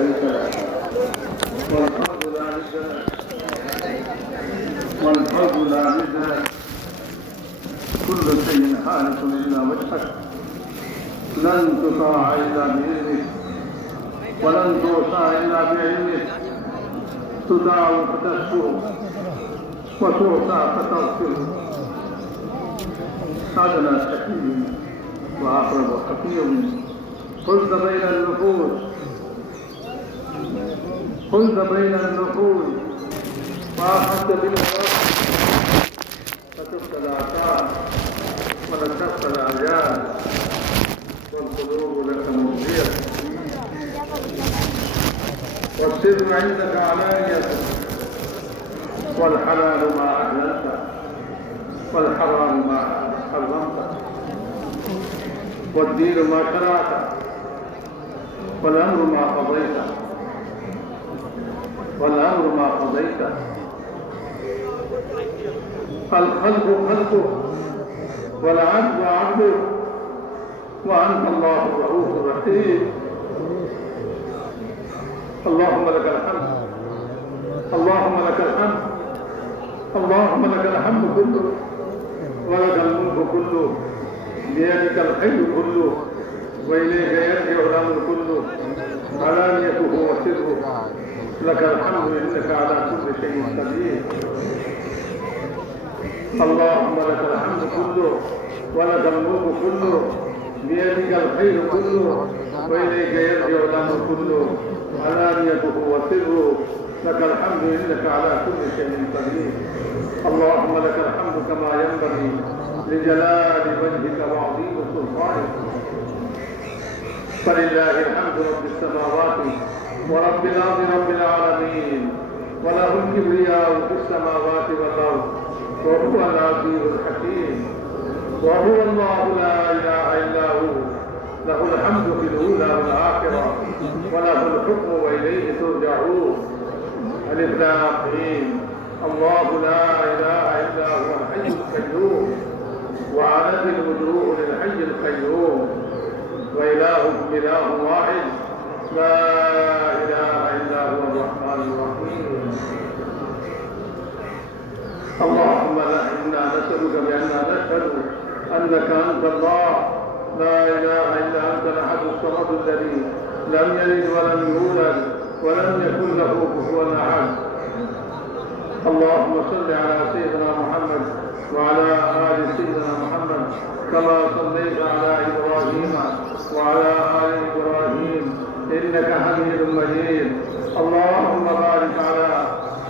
شريك له والحمد لا ند له والفضل لا ند له كل شيء هالك إلا وجهك لن تطاع إلا بإذنك ولن توصى إلا بعلمك تداع فتشكر وتعطى فتغفر أدنى شقي وأقرب حكيم خذ بين النفوس وأخذت بالأرض فتبت الآثار ونشفت الأعيان والقلوب لك مفضية والسر عندك علانية والحلال ما أحللت والحرام ما حرمت والدين ما شرعت والأمر ما قضيت الخلق خلقك والعبد عبدك وأنت الله الرؤوف الرحيم اللهم لك الحمد كله ولك الملك كله بيدك الخير كله وإليك يرجع الأمر كله علانيته وسره لك الحمد إنك على كل شيء قدير اللهم لك الحمد كله ولك الملك كله بيدك الخير كله وإليك يرجع الأمر كله علانيته وسره لك الحمد إنك على كل شيء قدير اللهم لك الحمد كما ينبغي لجلال وجهك وعظيم سلطانك فلله الحمد رب السماوات ورب الأرض رب العالمين وله الكبرياء في السماوات والأرض وهو العزيز الحكيم وهو الله لا إله إلا هو له الحمد في الأولى والآخرة وله الحكم وإليه ترجعون ألف لام ميم الله لا إله إلا هو الحي القيوم وعنت الوجوه للحي القيوم وإلهكم إله واحد لا إله إلا هو الرحمن الرحيم اللهم إنا نسألك بأننا نشهد أنك أنت الله لا إله إلا أنت الأحد الصمد الذي لم يلد ولم يولد ولم يكن له كفوا أحد اللهم صل على سيدنا محمد وعلى آل سيدنا محمد كما صليت على إبراهيم وعلى آل إبراهيم إنك حميد مجيد اللهم بارك على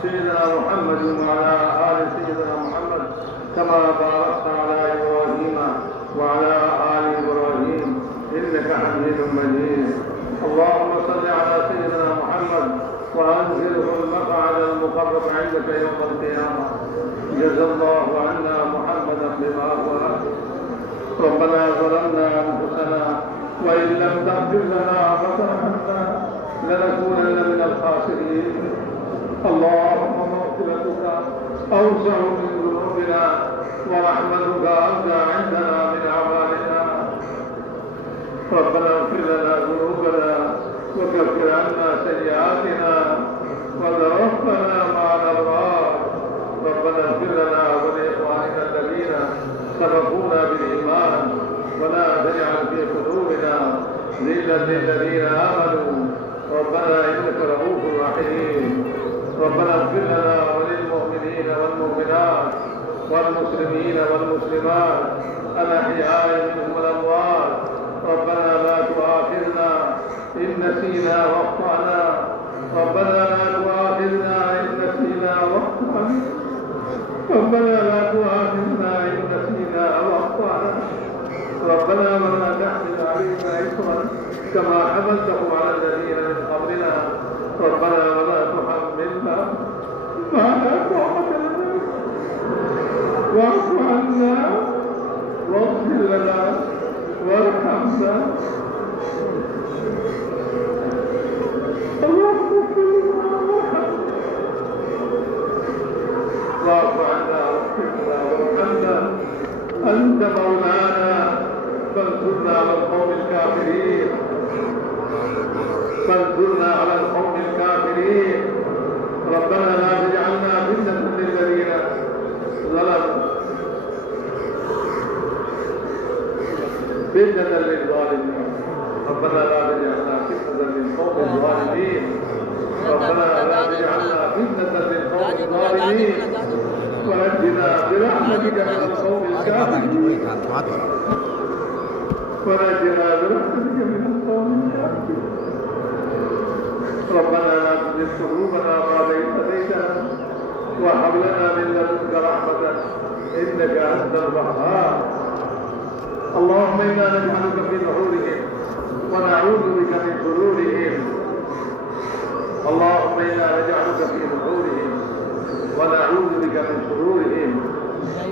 سيدنا محمد وعلى آل سيدنا محمد كما باركت على إبراهيم وعلى آل إبراهيم إنك حميد مجيد اللهم صل على سيدنا محمد وأنزله المقعد المقرب عندك يوم القيامة جزا الله عنا محمدا بما هو ربنا ظلمنا أنفسنا وإن لم تغفر لنا وترحمنا لنكونن من الخاسرين اللهم مغفرتك أوسع من ذنوبنا ورحمتك أرجى عندنا من أعمالنا ربنا اغفر لنا ذنوبنا وكفر عنا سيئاتنا وتوفنا مع الأبرار ربنا اغفر لنا ولإخواننا الذين سبقونا بالإيمان ولا تجعل في قلوبنا غلا للذين آمنوا ربنا إنك رؤوف رحيم ربنا اغفر لنا وللمؤمنين والمؤمنات والمسلمين والمسلمات الأحياء منهم والأموات ربنا لا تؤاخذنا إن نسينا واخطأنا ربنا لا تؤاخذنا إن نسينا واخطأنا ربنا لا تؤاخذنا إن نسينا واخطأنا ربنا ولا تحمل علينا إصرا كما حملته على الذين من قبلنا ربنا ولا تحملنا ما لا طاقة لنا واعف عنا واغفر لنا وارحمنا اللهم اغفر لنا وارحمنا واعف عنا واغفر لنا وارحمنا أنت مولانا فانصرنا على القوم الكافرين فانصرنا على على القوم الكافرين. ربنا لا تجعلنا فتنة للذين ظلموا فتنة للظالمين. ربنا لا تجعلنا فتنة للقوم الظالمين. ربنا لا تجعلنا فتنة للقوم الظالمين ونجنا برحمتك من القوم الكافرين. ونجنا برحمتك من القوم الكافرين. ربنا لا تزغ قلوبنا بعد إذ هديتنا وهب لنا من لدنك رحمة إنك أنت الوهاب. اللهم إنا نجعلك في نحورهم ونعوذ بك من شرورهم. اللهم إنا نجعلك في نحورهم ونعوذ بك من شرورهم.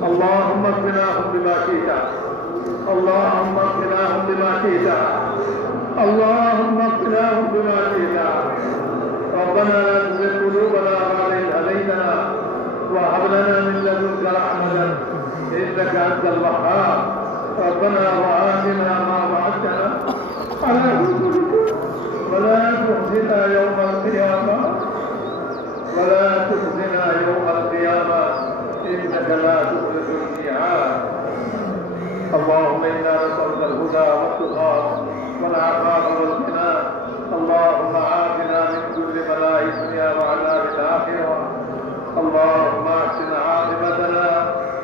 اللهم اكفناهم بما شئت. اللهم اكفناهم بما شئت. اللهم اكفناهم بما شئت. ربنا لا تزغ قلوبنا بعد إذ هديتنا وهب لنا من لدنك رحمة إنك أنت الوهاب. ربنا وآتنا ما وعدتنا على رسلك ولا تخزنا يوم القيامة إنك لا تخلف الميعاد. اللهم إنا نسألك الهدى والتقى والعفاف والغنى. اللهم عافنا من كل بلاء الدنيا وعذاب الآخرة. اللهم أحسن عاقبتنا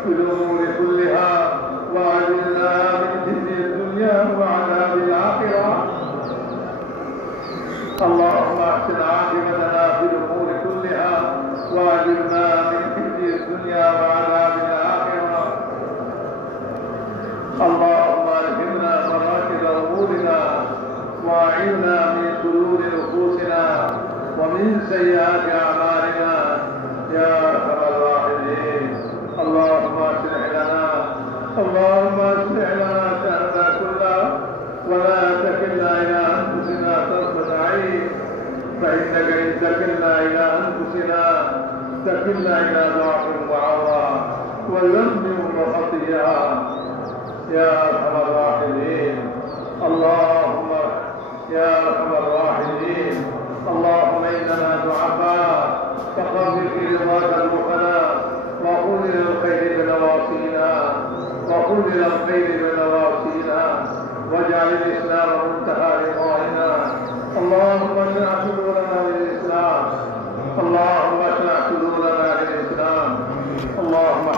في الأمور كلها وأجرنا من خزي الدنيا وعذاب الآخرة. اللهم أحسن عاقبتنا في الأمور كلها وأجرنا من خزي الدنيا وعذاب الآخرة. اللهم ألهمنا مراتب أمورنا وأعذنا من شرور نفوسنا ومن سيئات أعمالنا يا أرحم الراحمين. اللهم أصلح لنا شأننا كله ولا تكلنا إلى أنفسنا طرفة عين، فإنك إن تكلنا إلى أنفسنا تكلنا إلى ضعف وعورة وذنب وخطيئة يا أرحم الراحمين. اللهم يا أرحم الراحمين. اللهم إننا ضعفاء فقرب في رضاك البخلاء وخذ إلى الخير بنواصينا واجعل الإسلام منتهى رضائنا. اللهم اشرح صدورنا للإسلام. اللهم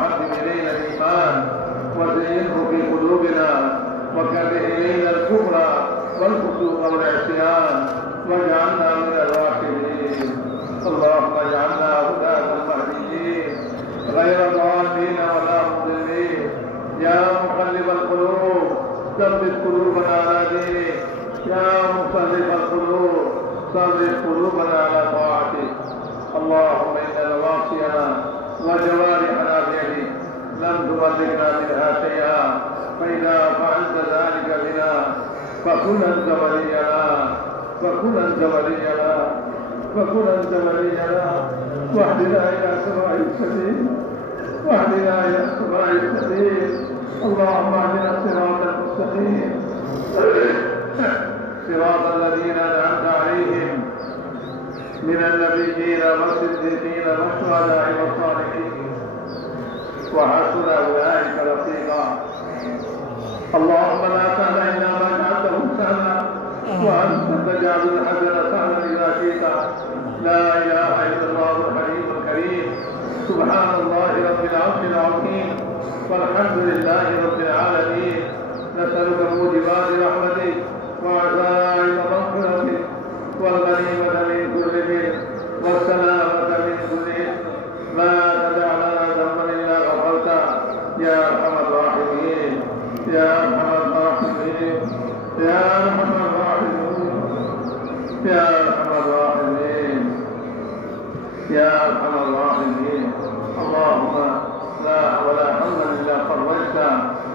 حبب إلينا الإيمان وزينه في قلوبنا وكره إلينا الكفر والفسوق والعصيان واجعلنا من الراشدين. اللهم اجعلنا هداة المهديين غير ضالين ولا مضلين. يا مقلب القلوب ثبت قلوبنا على دينك. يا مقلب القلوب ثبت قلوبنا على طاعتك. اللهم إن نواصينا وجوارحنا بيدك لم تملكنا منها شيئا، فإذا فعلت ذلك بنا فكن أنت ولينا واهدنا إلى سواء السبيل. اللهم اهدنا الصراط المستقيم صراط الذين أنعمت عليهم من النبيين والصديقين والشهداء والصالحين وحسن أولئك رفيقا. اللهم لا سهل إلا ما جعلته سهلا وأنت تجعل الحزن سهلا إذا شئت. لا إله إلا الله الحليم الكريم. سبحان الله رب العرش العظيم والحمد لله رب العالمين. نسألك موجبات رحمتك وعزائم مغفرتك والغنيمة من كل بر والسلامة من كل إثم. ما تدع لنا ذنبا إلا غفرته يا أرحم الراحمين. يا أرحم الراحمين. يا أرحم الراحمين. يا أرحم الراحمين. يا أرحم الراحمين. اللهم لا ولا حملا إلا فرجته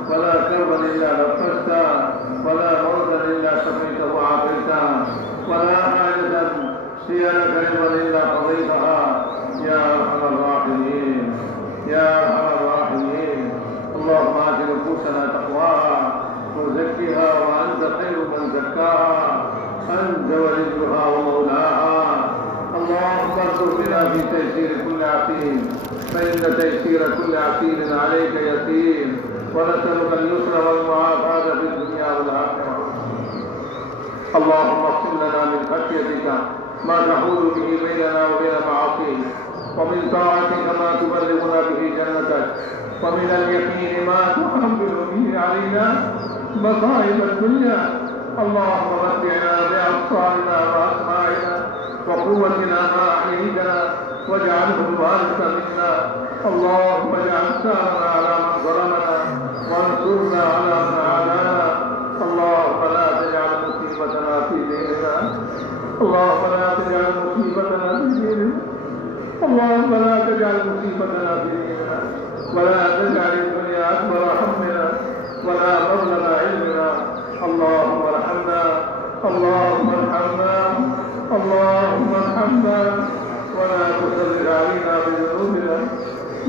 ولا كربا إلا نفسته ولا موتا إلا شفيته وعافيته ولا حاجة هي لك رضا إلا قضيتها يا أرحم الراحمين. يا أرحم الراحمين. اللهم آت نفوسنا تقواها وزكها وأنت خير من زكاها. أنت وليها ومولاها تيسير كل عسير، فإن تيسير كل عسير عليك يسير، ونسألك اليسر والمعافاة في الدنيا والآخرة. اللهم اغفر لنا من خشيتك ما تحول به بيننا وبين معاصيك، ومن طاعتك ما تبلغنا به جنتك، ومن اليقين ما تحمل به علينا مصائب الدنيا. اللهم متعنا بأبصارنا وأسماعنا وقوتنا ما أحييتنا واجعله الوارث منا. اللهم اجعل ثارنا على من ظلمنا وانصرنا على من عادانا. اللهم لا تجعل مصيبتنا في ديننا، اللهم لا تجعل مصيبتنا في ديننا، اللهم لا تجعل مصيبتنا في ديننا، ولا تجعل الدنيا أكبر همنا ولا مبلغ علمنا. اللهم ارحمنا، اللهم ارحمنا، اللهم ارحمنا، ولا تسلط علينا بذنوبنا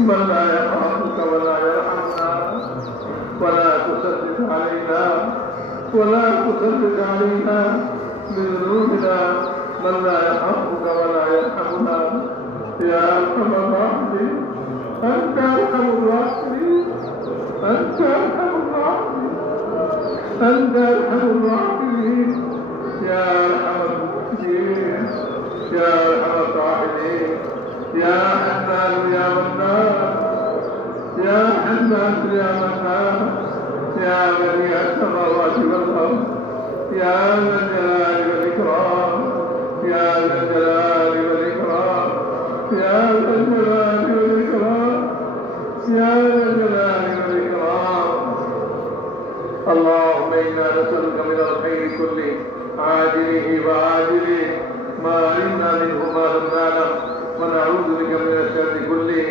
من لا يخافك ولا يرحمنا، ولا تسلط علينا بذنوبنا من لا يخافك ولا يرحمنا. يا ارحم الراحمين، انت ارحم الراحمين، انت ارحم الراحمين، انت ارحم الراحمين، يا ارحم المسلمين، يا ارحم الراحمين، يا حنان يا منان، يا حنان يا منان، يا بديع السماوات والارض، يا ذا الجلال والاكرام، يا ذا الجلال والاكرام، يا ذا الجلال والاكرام، يا ذا الجلال والاكرام. اللهم انا نسالك من الخير كله عاجله وعاجله ما علمنا منه ما لم نعلم، ونعوذ بك من الشر كله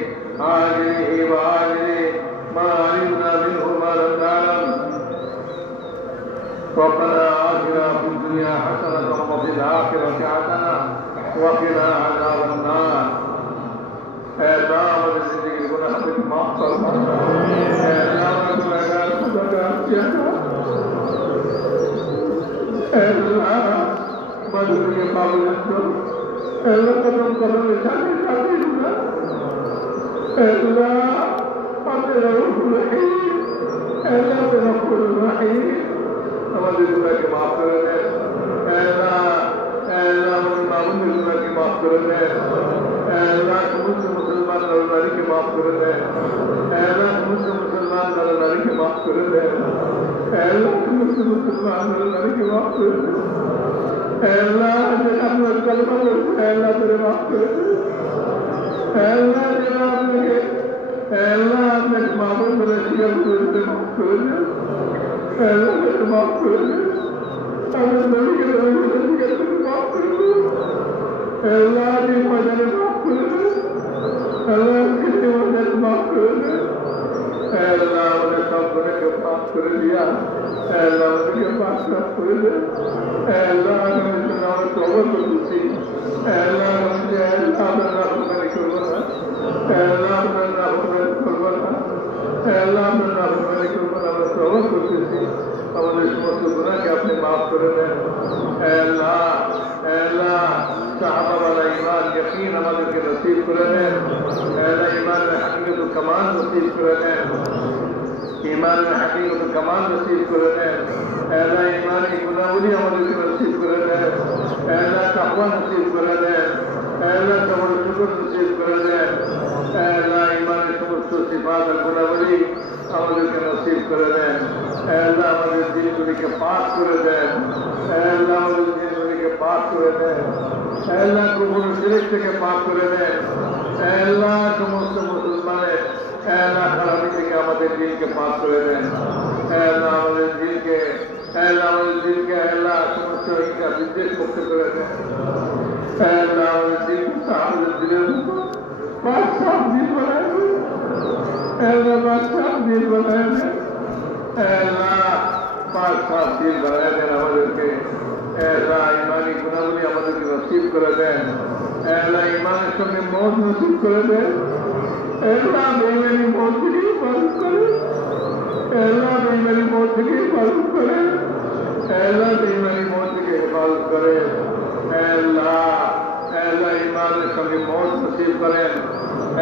عاجله وعاجله ما علمنا منه ما لم نعلم. ربنا آتنا في الدنيا حسنة وفي الآخرة حسنة وقنا عذاب النار. ऐसा हमारी जिंदगी गुनाह से माफ फरमा, ऐसा हमें गुनहगार खुदा का किया था, ऐसा मदद के काबिल हो, ऐसा कदम कदम निशाने जाते हुए, ऐसा अपने रऊफ़ुल रहीम, ऐसा तेरा खुल रहीम हमारे गुनाह के माफ कर दे, ऐसा हमारे मामूल के गुनाह के माफ कर दे, ऐसा मुसलमान नरनारी के माफ कर दे, ऐसा मुसलमान नरनारी के माफ कर दे, ऐसा मुसलमान नरनारी के माफ कर दे, ऐसा अपना कलमा ऐसा तेरे माफ कर दे, ऐसा अपने मामूल में रशियल से माफ कर दे, ऐसा तेरे माफ कर दे, अगर नबी के माफ कर दे, ऐसा भी मदद माफ कर दे, Allah कितने वजह माफ कर दे, Allah उन्हें सब गुनाह के माफ कर दिया, Allah उनके पास माफ कर दे, Allah उन्हें सुनाओ तौबा कर दी, Allah उनके Allah उन्हें करवाना, Allah उन्हें करवाना, Allah उन्हें करवाना तौबा कर दी, हमारे समस्त गुनाह के अपने माफ कर दे, Allah साहबा वाला ईमान यकीन हमारे के नसीब कर दे, ईमान में हकीकत कमाल नसीब कर दे, ईमान में हकीकत कमाल नसीब कर दे, ईमान की गुनाहूली हमारे के नसीब कर दे, तक़वा नसीब कर दे, सब्र शुक्र नसीब कर दे, ईमान समस्त सिफात गुनाहूली हमारे के नसीब कर दे, हमारे दिल के पास कर दे, हमारे दिल के पास कर दे, अल्लाह को शिरक के पाक करे दे, अल्लाह समस्त मुसलमान अल्लाह खराबी से हमारे दिल के पाक करे दे, अल्लाह हमारे दिल के अल्लाह समस्त इनका विदेश मुक्त करे दे, अल्लाह हमारे दिल के साफ दिल बनाए दे, अल्लाह साफ दिल बनाए दे, अल्लाह पाक साफ दिल बनाए दे हमारे के, ऐसा ईमानी गुनाहूली हमारे की नसीब कर दे, ऐसा ईमान संगे मौत नसीब कर दे, ऐसा बेईमानी मौत की हिफाजत करे, ऐसा बेईमानी मौत की हिफाजत करे, ऐसा बेईमानी मौत की हिफाजत करे, ऐसा ईमान संगे मौत नसीब করেন।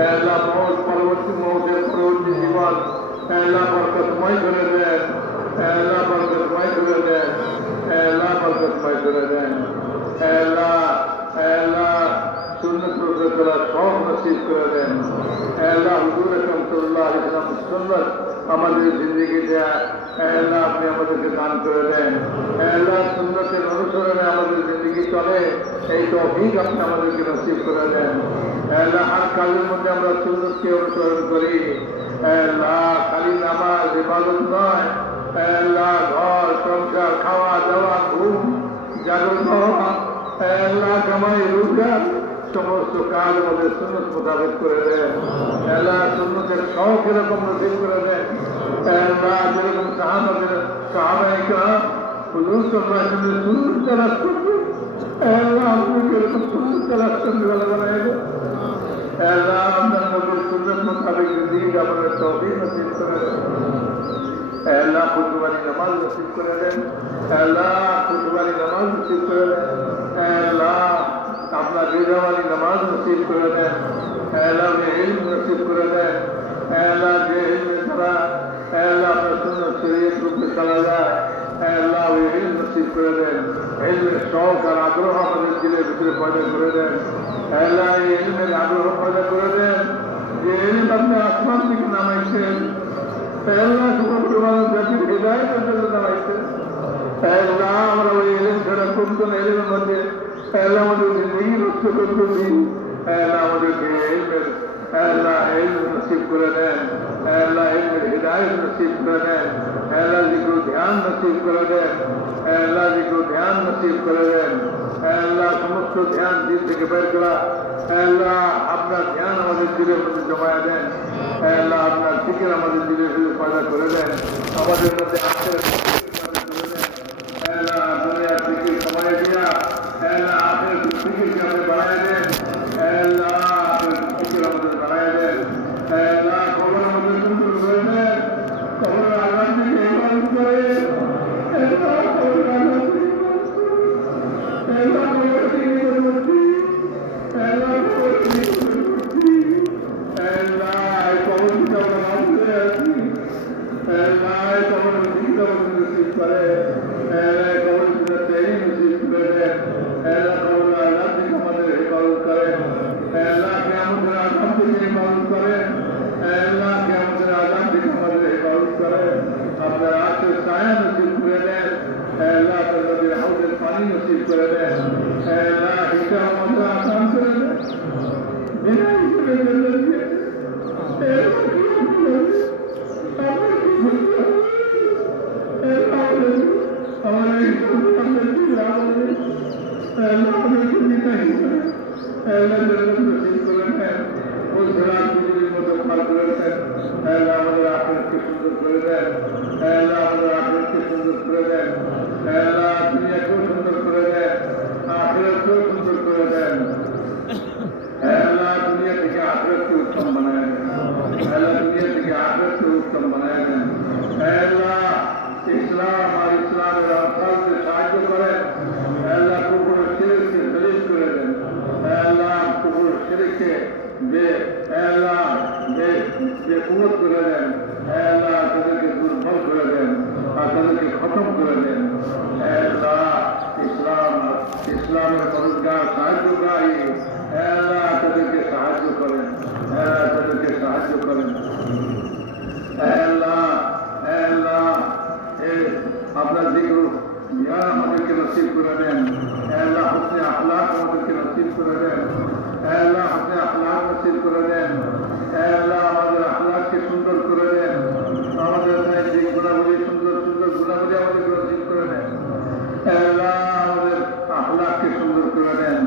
আল্লাহ মৌত পরবর্তী মৌতের পরবর্তী জীবন আল্লাহ বরকতময় করে দেন, আল্লাহ বরকতময় করে দেন, আল্লাহ বরকতময় করে দেন। আল্লাহ আল্লাহ সুন্নত করার সব নসিব করে দেন। আল্লাহ হুজুর আকরাম সাল্লাল্লাহু আলাইহি ওয়াসাল্লাম সুন্নাত আমাদের জিন্দেগিতে আল্লাহ আপনি আমাদেরকে দান করে দেন। আল্লাহ সুন্নতের অনুসরণে আমাদের জিন্দেগি চলে, এই তৌফিক আপনি আমাদেরকে নসিব করে দেন। আল্লাহ আর কাজের মধ্যে আমরা সুন্নতকে অনুসরণ করি। আল্লাহ খালি নামাজ ইবাদত নয়, আল্লাহ ঘর সংসার খাওয়া দাওয়া ঘুম জাগ্রত হওয়া আল্লাহ কামাই রোজগার সমস্ত কাজ আমাদের সুন্নত মোতাবেক করে দেন। আল্লাহ সুন্নতের শখ এরকম নসিব করে দেন। আল্লাহ যেরকম সাহাবায়ে কেরাম হুজুর সাল্লাল্লাহু আলাইহি ওয়াসাল্লামের সুন্নত তালাশ করতেন, আল্লাহ আপনি এরকম সুন্নত তালাশ করতে বানায় দেন। আল্লাহ আপনার নবীর সুন্নত মোতাবেক জিন্দেগি আমাদের তৌফিক নসিব করে দেন। আল্লাহ খুশবানি নামাজ নসিব করে দেন। আল্লাহ খুশবানি নামাজ নসিব করে দেন। আল্লাহ আপনার রিজাওয়ালি নামাজ নসিব করে দেন। আল্লাহ ইলম নসিব করে দেন। আল্লাহ যে ইলমের দ্বারা আল্লাহ আপনার সুন্নাত শরীয়ত রূপে চলা যায়, আল্লাহ ওই ইলম নসিব করে দেন। ইলমের শখ আর আগ্রহ আমাদের দিলের ভিতরে পয়দা করে দেন। আল্লাহ এই ইলমের আগ্রহ পয়দা করে দেন যে ইলম আপনি আসমান থেকে নামাইছেন, আল্লাহ সমগ্র মানব জাতির হিদায়াতের জন্য নামাইছেন। আল্লাহ আমরা ওই ইলম ছাড়া কোন ইলমের মধ্যে আল্লাহ আমাদের জিন্দেগি নষ্ট করতে দিন। আল্লাহ আমাদেরকে ইলমের আল্লাহ ইলম নসিব করে দেন। আল্লাহ ইলমের হিদায়াত নসিব করে দেন। আল্লাহ জিক্র ধ্যান নসিব করে দেন। আল্লাহ জিক্র ধ্যান নসিব করে দেন। আল্লাহ সমস্ত ধ্যান দিন থেকে বের করা, আল্লাহ আপনার ধ্যান আমাদের দিলের মধ্যে জমায়া দেন। আল্লাহ আপনার ফিকির আমাদের দিলের মধ্যে পয়দা করে দেন। আমাদের মধ্যে আখেরাত আল্লাহ দুনিয়ার ফিকির কমায় দিয়া আল্লাহ আখেরাত ফিকিরকে আপনি বাড়ায় দেন। আল্লাহ আপনার ফিকির আমাদের বাড়ায় দেন। আল্লাহ কবর আমাদের সুন্দর করে দেন। কবর আল্লাহ থেকে ইবাদত করে, আল্লাহ কবর আল্লাহ থেকে ইবাদত করে, আল্লাহ কবর থেকে ইবাদত করে, আল্লাহ কবর থেকে ইবাদত করে। আল্লাহ এই কবর থেকে আমরা নাম করে আছি। আল্লাহ এই কবর থেকে আমাদের নসিব করে। আল্লাহ কবর থেকে তেরি নসিব করে দেন। আল্লাহ কবর আল্লাহ থেকে আমাদের হেফাজত করেন। আল্লাহ কিয়ামতের আযাব থেকে হেফাজত করেন। আল্লাহ কিয়ামতের আযাব থেকে আমাদের হেফাজত করেন। আপনার আশীর্বাদ ছায়া নসিব করে দেন। আল্লাহ আপনার নবীর হাউজের পানি নসিব করে দেন। আল্লাহ হিসাব আমাদের আসান করে দেন। বিনা হিসেবে জেলে দিয়ে ইসলাম আর ইসলামের আফালকে সাহায্য করেন। আল্লাহ কুফর শিরককে দলিল করে দেন। আল্লাহ কুফর শিরককে বেকুমত করে দেন। আল্লাহ তাদেরকে দুর্বল করে দেন আর তাদেরকে খতম করে দেন। আল্লাহ ইসলামের মদদগার সাহায্যকারী আল্লাহ তাদেরকে সাহায্য করেন। আল্লাহ তাদেরকে সাহায্য করেন। আল্লাহ আল্লাহ আপনার জিক্র জ্ঞান আমাদেরকে নসিব করে দেন। আল্লাহ হুসনে আখলাক আমাদেরকে নসিব করে দেন। আল্লাহ হুসনে আখলাক নসিব করে দেন। আল্লাহ আমাদের আখলাককে সুন্দর করে দেন। আমাদের যে গুণাবলী সুন্দর সুন্দর গুণাবলী আমাদেরকে নসিব করে দেন। আল্লাহ আমাদের আখলাককে সুন্দর করে দেন।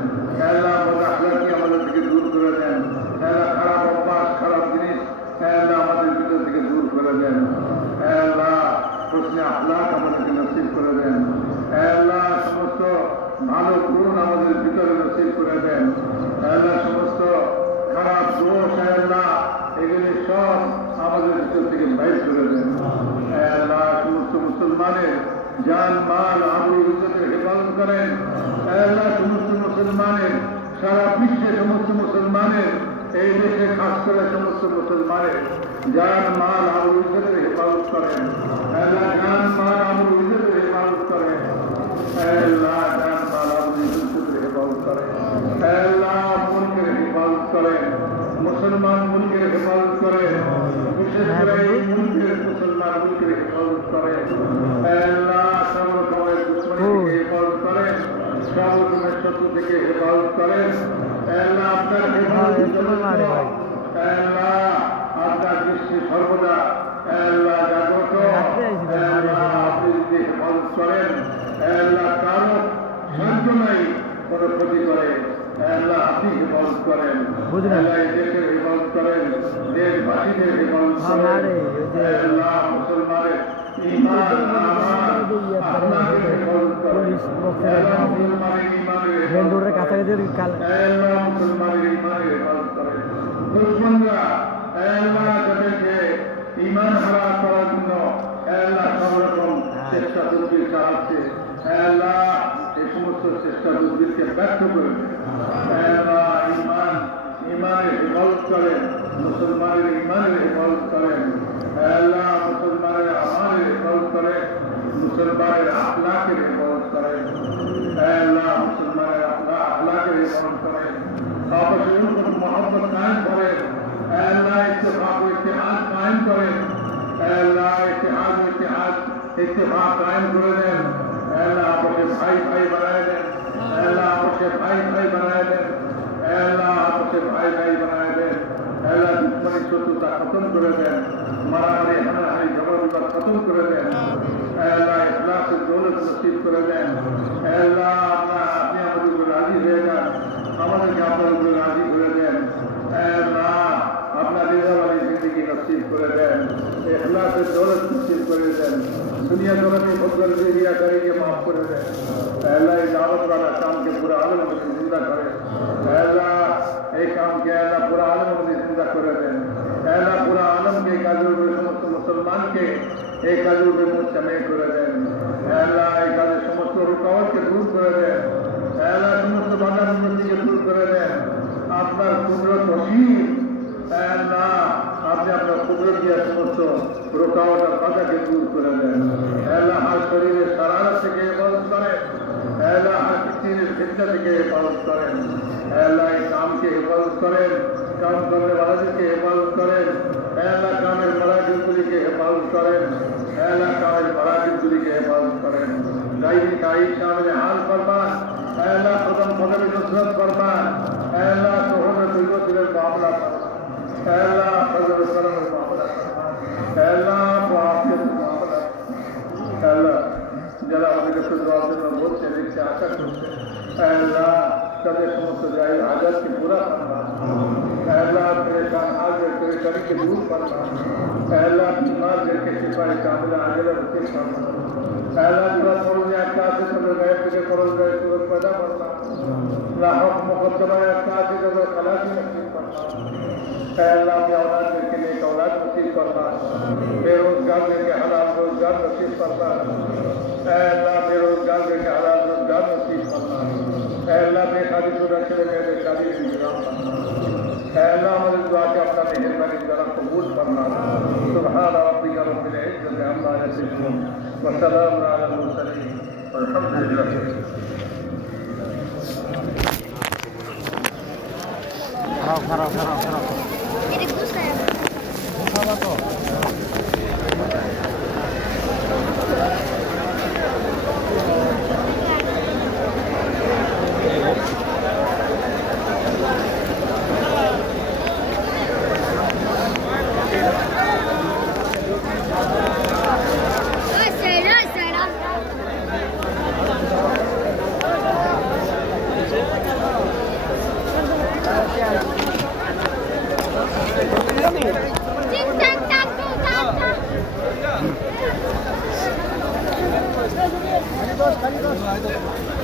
আল্লাহ আমাদের আখলাককে আমাদের থেকে দূর করে দেন। আল্লাহ খারাপ অভ্যাস খারাপ জিনিস আল্লাহ আমাদের ভিতর থেকে দূর করে দেন। আল্লাহ হুসনে আখলাক আমাদেরকে নসিব করে দেন। আল্লাহ সমস্ত ভালো গুণ আমাদের ভিতরে নসিব করে দেন। আল্লাহ সমস্ত খারাপ দোষ আল্লাহ এগুলি সব আমাদের ভিতর থেকে বাইর করে দেন। আল্লাহ সমস্ত মুসলমানের জান মাল আবরু ইজ্জতের হেফাজত করেন। আল্লাহ সমস্ত মুসলমানের সারা বিশ্বে সমস্ত মুসলমানের এই দেশে খাস করে সমস্ত মুসলমানের যার মাল আমল ইজ্জতের হেফাজত করেন, আল্লাহ যার মাল আমল ইজ্জতের হেফাজত করেন, আল্লাহ যার মাল আমল ইজ্জতের হেফাজত করেন, আল্লাহ মুলকের হেফাজত করেন, মুসলমান মুলকের হেফাজত করেন, বিশেষ করে এই মুলকের মুসলমান মুলকের হেফাজত করেন, আল্লাহ সর্বসময় দুশ্মনী থেকে হেফাজত করেন, সর্বসময় শত্রু থেকে হেফাজত করেন, আল্লাহ আপনার হেফাজত, আল্লাহ আপনার দৃষ্টি সর্বদা আল্লাহ জাগ্রত, আল্লাহ আপনি যদি হেফাজত করেন, আল্লাহ কারো সাহায্য নাই কোনো ক্ষতি করে, আল্লাহ আপনি হেফাজত করেন, আল্লাহ দেশের হেফাজত করেন, দেশবাসীদের হেফাজত করেন, আল্লাহ মুসলমানের ঈমান আমাল আখলাকের হেফাজত করেন, আল্লাহ মুসলমানের ঈমানের হেফাজত করেন, আল্লাহ মুসলমানের ঈমানের হেফাজত করেন। দুশমনরা আল্লাহ যাদেরকে ঈমান হারা করার জন্য আল্লাহ সব রকম চেষ্টা তদবির চালাচ্ছে, আল্লাহ এই সমস্ত চেষ্টা তদবিরকে ব্যর্থ করেন, আল্লাহ ঈমানের হেফাজত করেন, মুসলমানের ঈমানের হেফাজত করেন, আল্লাহ মুসলমানের আমালের হেফাজত করেন, মুসলমানের আখলাকের হেফাজত করেন, আল্লাহ মুসলমানের আখলাকের হেফাজত করেন, आपस में मोहब्बत कायम करें, अल्लाह इत्तेफाक व इत्तेहाद कायम करें, अल्लाह इत्तेहाद व इत्तेफाक कायम कर दें, अल्लाह आपस में भाई भाई बनाए दें, अल्लाह आपस में भाई भाई बनाए दें, अल्लाह आपस में भाई भाई बनाए दें, अल्लाह दुश्मनी शत्रुता खत्म कर दें, मारामारी हानाहानी झगड़ा खत्म कर दें, अल्लाह इखलास से दौलत नसीब कर दें, अल्लाह अपने आप राजी रहेगा, আমাদেরকে আপনার উপরে রাজি করে দেন, আল্লাহ আপনার রিজাওয়ালি জিন্দেগি নসিব করে দেন, ইখলাসের দৌলত নসিব করে দেন, দুনিয়া জগতে ফজল রিয়াকারীকে মাফ করে দেন, আল্লাহ এই দাওয়াত वाला काम के पूरा आलम में जिंदा करें, अल्लाह এই काम के अल्लाह पूरा आलम में जिंदा করে দেন, अल्लाह पूरा आलम के কাজের সমস্ত মুসলমানকে এই কাজের মুজতমে করে দেন, আল্লাহ এই কাজের সমস্ত রুকাওয়াতকে দূর করে দেন, আল্লাহ সমস্ত বাধা বিপত্তিকে দূর করে দেন, আপনার কুদরত অসীম, আল্লাহ আপনি আপনার কুদরত দিয়ে সমস্ত রুকাওয়াত আর বাধাকে দূর করে দেন, আল্লাহ আর শরীরের শারারত থেকে হেফাজত করেন, আল্লাহ আর ফিতনার ফিতনা থেকে হেফাজত করেন, আল্লাহ এই কামকে হেফাজত করেন, কাম করলে বাধাদেরকে হেফাজত করেন, আল্লাহ কামের মারাকিবগুলিকে হেফাজত করেন, আল্লাহ কামের মারাকিবগুলিকে হেফাজত করেন, গাইবি কাইব কামের হাল ফরমান, अल्लाह कदम कदम नुसरत फरमान, अल्लाह तोहर दुर्गतिर मामला फरमान, अल्लाह फजल करम मामला फरमान, अल्लाह मुआफियत मामला, अल्लाह যারা আমাদের কাছে দোয়ার জন্য বলছে দেখছে আশা করছে, আল্লাহ তাদের সমস্ত জায়গায় হাজারকে পুরা ফরমান, আল্লাহ পরেশান হাজর পরেশানিকে দূর ফরমান, আল্লাহ बीमारদেরকে শিফায়ে কামিলা আজলা নসিব ফরমান, अल्लाह पूरा फरोज़ अक्कास से सब गए तुझे फरोज़ गए सूरत पैदा करना, लाहौक मुक़द्दमा अक्कास से सब खलासी नसीब करना, अल्लाह अपनी औलाद के लिए औलाद नसीब करना, बेरोज़गार के हलाल रोज़गार नसीब करना, अल्लाह बेरोज़गार के हलाल रोज़गार नसीब करना, अल्लाह बेशादीशुदा चले गए बेशादी इंतज़ाम करना, अल्लाह हमारी दुआ के अपना मेहरबानी जरा कबूल करना, सुब्हान रब्बिक रब्बिल इज़्ज़ति अम्मा यसिफून व सलामुन अलल मुरसलीन वल्हम्दुलिल्लाह। Caridos.